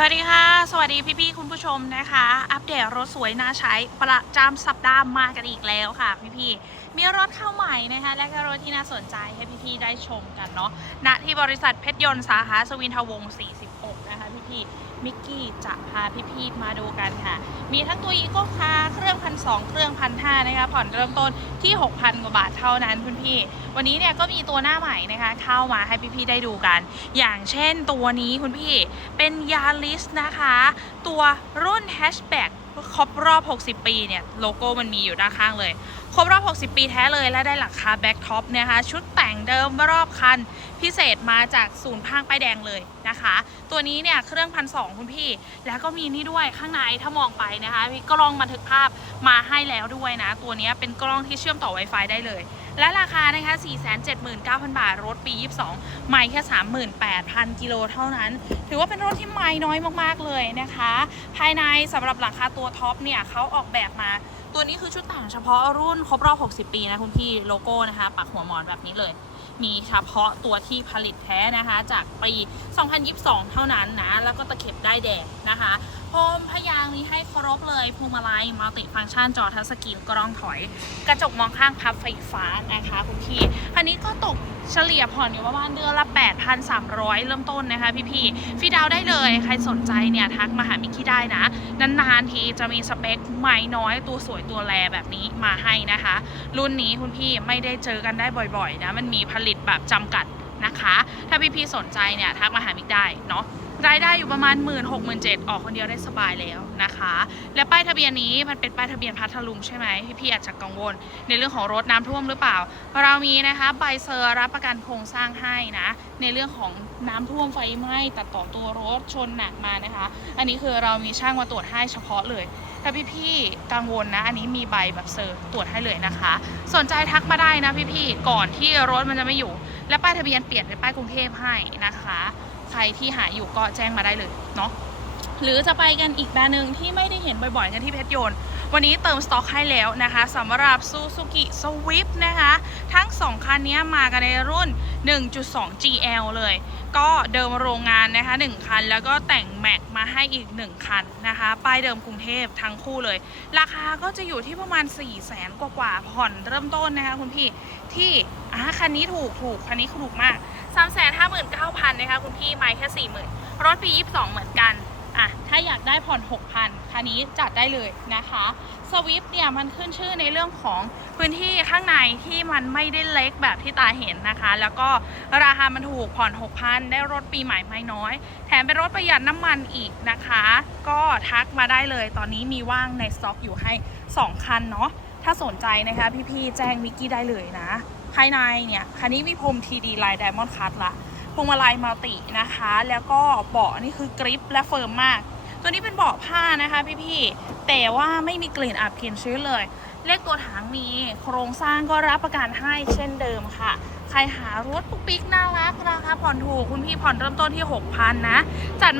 สวัสดีค่ะ สวัสดีพี่ๆคุณผู้ชมนะคะ อัปเดตรถสวยน่าใช้ประจำสัปดาห์มากันอีกแล้วค่ะพี่ๆมีรถเข้าใหม่นะคะและก็รถที่น่าสนใจให้พี่ๆได้ชมกันเนาะณที่บริษัทเพชรยนต์สาขาสวินทวงศ์46 นะคะพี่ๆมิกกี้จะพาพี่ๆมาดูกันค่ะ มีทั้งตัวอีโก้คา ร์เครื่องพันสเครื่องพันห้านะคะผ่อนเริ่มต้นที่ 6,000 กว่าบาทเท่านั้นคุณพี่ วันนี้เนี่ยก็มีตัวหน้าใหม่นะคะเข้ามาให้พี่ๆได้ดูกัน อย่างเช่นตัวนี้คุณพี่เป็นยาริสนะคะ ตัวรุ่นแฮชแบ็กครบรอบ 60 ปีเนี่ยโลโก้มันมีอยู่ด้านข้างเลย ครบรอบ 60 ปีแท้เลยและได้หลังคาแบ็กท็อปนะคะชุดแต่งเดิมรอบคันพิเศษมาจากศูนย์พางป้ายแดงเลยนะคะ ตัวนี้เนี่ยเครื่องพันสองคุณพี่ แล้วก็มีนี่ด้วยข้างในถ้ามองไปนะคะมีกล้องบันทึกภาพมาให้แล้วด้วยนะ ตัวนี้เป็นกล้องที่เชื่อมต่อ Wi-Fi ได้เลย และราคานะคะ 479,000 บาท รถปี 22 ไม่แค่ 38,000 กิโลเท่านั้น ถือว่าเป็นรถที่ไม่น้อยมากๆเลยนะคะ ภายในสำหรับหลังคาตัวท็อปเนี่ยเขาออกแบบมาตัวนี้คือชุดแต่งเฉพาะรุ่นครบรอบ 60 ปีนะคุณพี่โลโก้นะคะ ปักหัวหมอนแบบนี้เลย มีเฉพาะตัวที่ผลิตแท้นะคะ จากปี 2022 เท่านั้นนะ แล้วก็ตะเข็บได้แดงนะคะโฮมพยางนี้ให้ครบเลยพวงมาลัยมัลติฟังก์ชันจอทัชสกรีนกล้องถอย กระจกมองข้างพับไฟฟ้านะคะคุณพี่คันนี้ก็ตกเฉลี่ยผ่อนอยู่ประมาณเดือนละ 8,300 เริ่มต้นนะคะพี่ๆฟรีดาวได้เลยใครสนใจเนี่ยทักมาหามิกกี้ได้นะ นานๆทีจะมีสเปคใหม่น้อยตัวสวยตัวแรแบบนี้มาให้นะคะ รุ่นนี้คุณพี่ไม่ได้เจอกันได้บ่อยๆนะมันมีผลิตแบบจำกัดนะคะ ถ้าพี่ๆสนใจเนี่ยทักมาหามิกได้เนาะ รายได้อยู่ประมาณ 1 6 0 0 0 7ออกคนเดียวได้สบายแล้วนะคะ และป้ายทะเบียนนี้มันเป็นป้ายทะเบียนพัทลุงใช่ไหมพี่ๆอาจจะกังวล ในเรื่องของรถน้ำท่วมหรือเปล่า เรามีนะคะใบเซอร์รับประกันโครงสร้างให้นะ ในเรื่องของน้ำท่วมไฟไหม้ตัดต่อตัวรถชนหนักมานะคะ อันนี้คือเรามีช่างมาตรวจให้เฉพาะเลย ถ้าพี่ๆกังวลนะอันนี้มีใบแบบเซอร์ตรวจให้เลยนะคะ สนใจทักมาได้นะพี่ๆก่อนที่รถมันจะไม่อยู่ และป้ายทะเบียนเปลี่ยนเป็นป้ายกรุงเทพให้นะคะ ใครที่หาอยู่ก็แจ้งมาได้เลยเนาะหรือจะไปกันอีกแบรนด์หนึ่งที่ไม่ได้เห็นบ่อยๆกันที่เพชรยน วันนี้เติมสต็อกให้แล้วนะคะสำหรับ Suzuki Swift นะคะ ทั้ง 2 คันนี้มากันในรุ่น 1.2 GL เลย ก็เดิมโรงงานนะคะ 1 คัน แล้วก็แต่งแม็กมาให้อีก 1 คันนะคะ ป้ายเดิมกรุงเทพทั้งคู่เลย ราคาก็จะอยู่ที่ประมาณ 4 0 0แสนกว่าๆผ่อนเริ่มต้นนะคะคุณพี่ที่อ่าคันนี้ถูกถูกคันนี้ถูกมาก 3 5 9 0 0 0นะคะคุณพี่ไม่แค่40,000รถปี22เหมือนกันอะถ้าอยากได้ผ่อน6,000คันนี้จัดได้เลยนะคะสวิฟเนี่ยมันขึ้นชื่อในเรื่องของพื้นที่ข้างในที่มันไม่ได้เล็กแบบที่ตาเห็นนะคะ แล้วก็ราคามันถูกผ่อน 6,000 ได้รถปีใหม่ไม่น้อย แถมเป็นรถประหยัดน้ำมันอีกนะคะ ก็ทักมาได้เลยตอนนี้มีว่างในสต็อกอยู่ให้ 2 คันเนาะถ้าสนใจนะคะพี่ๆแจ้งมิกกี้ได้เลยนะ ภายในเนี่ยคันนี้มีพรมทีดีลายไดมอนด์คัตละพวงมาลัยมัลตินะคะ แล้วก็เบาะนี่คือกริปและเฟิร์มมาก ตัวนี้เป็นเบาะผ้านะคะพี่ๆแต่ว่าไม่มีกลิ่นอับกลิ่นชื้นเลย เลขตัวถังมีโครงสร้างก็รับประกันให้เช่นเดิมค่ะใครหารถปุ๊กปิ๊กน่ารักราคาผ่อนถูกคุณพี่ผ่อนเริ่มต้นที่ 6,000 นะ จัดมา